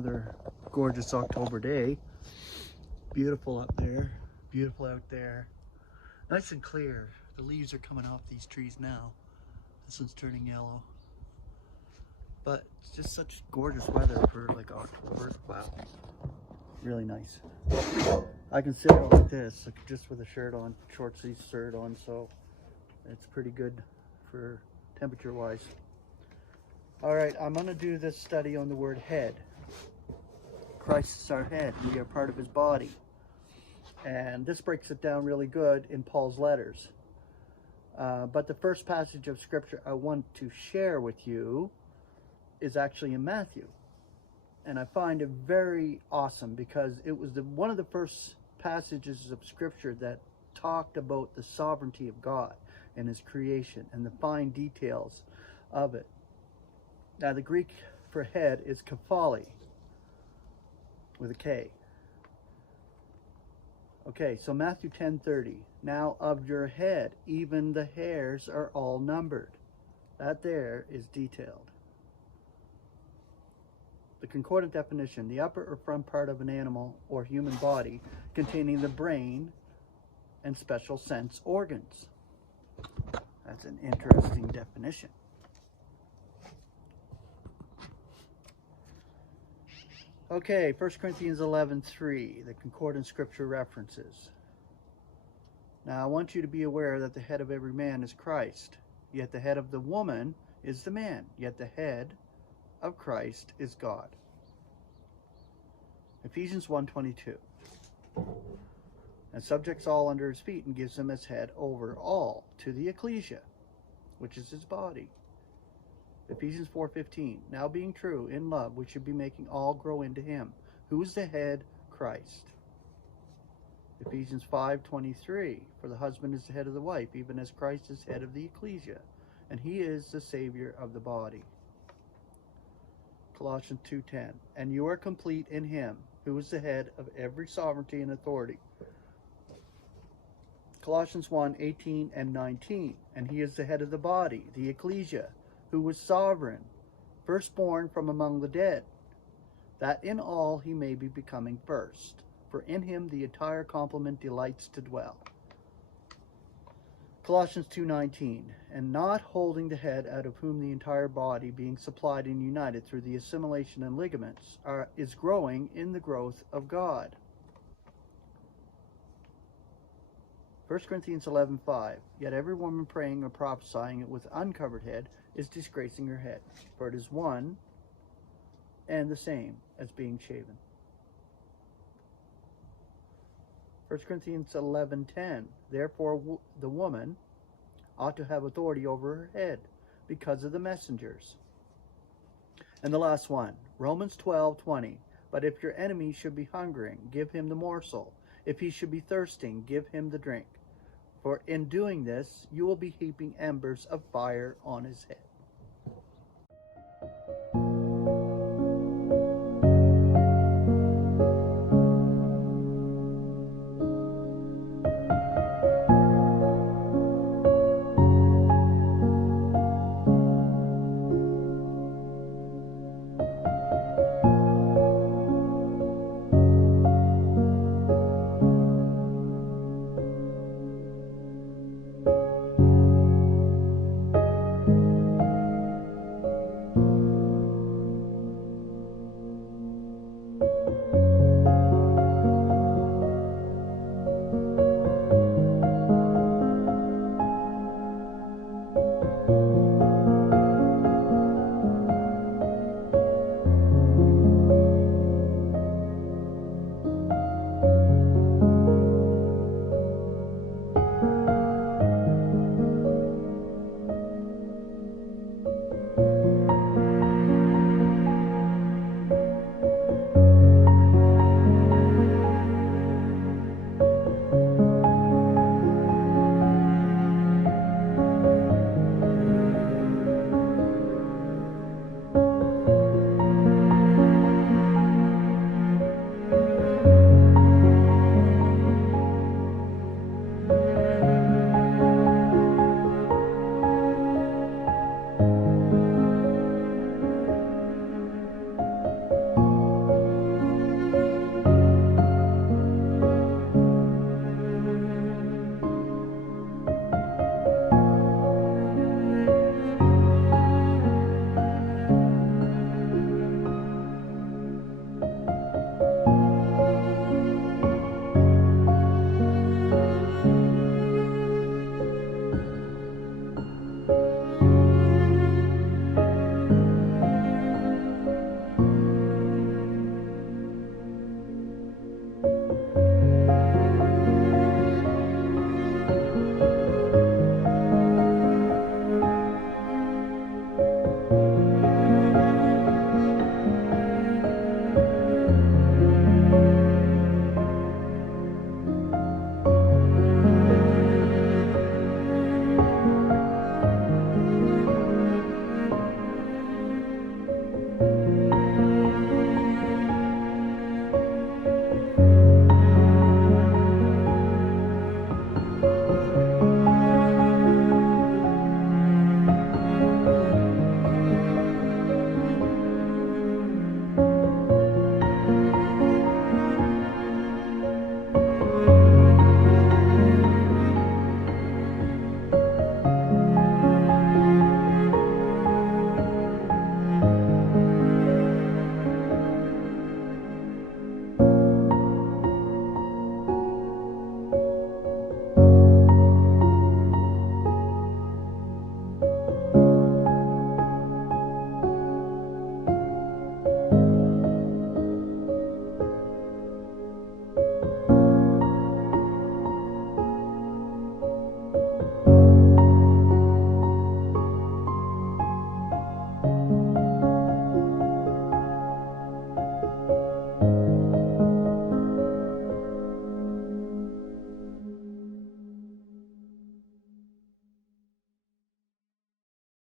another gorgeous October day. Beautiful up there, beautiful out there. Nice and clear. The leaves are coming off these trees now. This one's turning yellow. But it's just such gorgeous weather for like October. Wow. Really nice. I can sit out like this, just with a shirt on, short sleeve shirt on, so it's pretty good for temperature wise. All right, I'm going to do this study on the word head. Christ is our head. We are part of his body. And this breaks it down really good in Paul's letters. But the first passage of scripture I want to share with you is actually in Matthew. And I find it very awesome because it was one of the first passages of scripture that talked about the sovereignty of God and his creation and the fine details of it. Now the Greek for head is kephali with a K. Okay, so Matthew 10:30. Now of your head, even the hairs are all numbered. That there is detailed. The concordant definition, the upper or front part of an animal or human body containing the brain and special sense organs. That's an interesting definition. Okay, 1 Corinthians 11:3, the concordant scripture references. Now I want you to be aware that the head of every man is Christ, yet the head of the woman is the man, yet the head of Christ is God. Ephesians 1:22. And subjects all under his feet and gives him as head over all to the ecclesia, which is his body. Ephesians 4:15. Now being true in love, we should be making all grow into him, who is the head, Christ. Ephesians 5:23. For the husband is the head of the wife, even as Christ is head of the ecclesia, and he is the Savior of the body. Colossians 2:10. And you are complete in him, who is the head of every sovereignty and authority. Colossians 1:18 and 19. And he is the head of the body, the ecclesia, who was sovereign, firstborn from among the dead, that in all he may be becoming first. For in him the entire complement delights to dwell. Colossians 2:19. And not holding the head, out of whom the entire body, being supplied and united through the assimilation and ligaments, is growing in the growth of God. 1 Corinthians 11:5. Yet every woman praying or prophesying with uncovered head is disgracing her head, for it is one and the same as being shaven. 1 Corinthians 11:10. Therefore the woman ought to have authority over her head because of the messengers. And the last one, Romans 12:20. But if your enemy should be hungering, give him the morsel. If he should be thirsting, give him the drink. For in doing this, you will be heaping embers of fire on his head.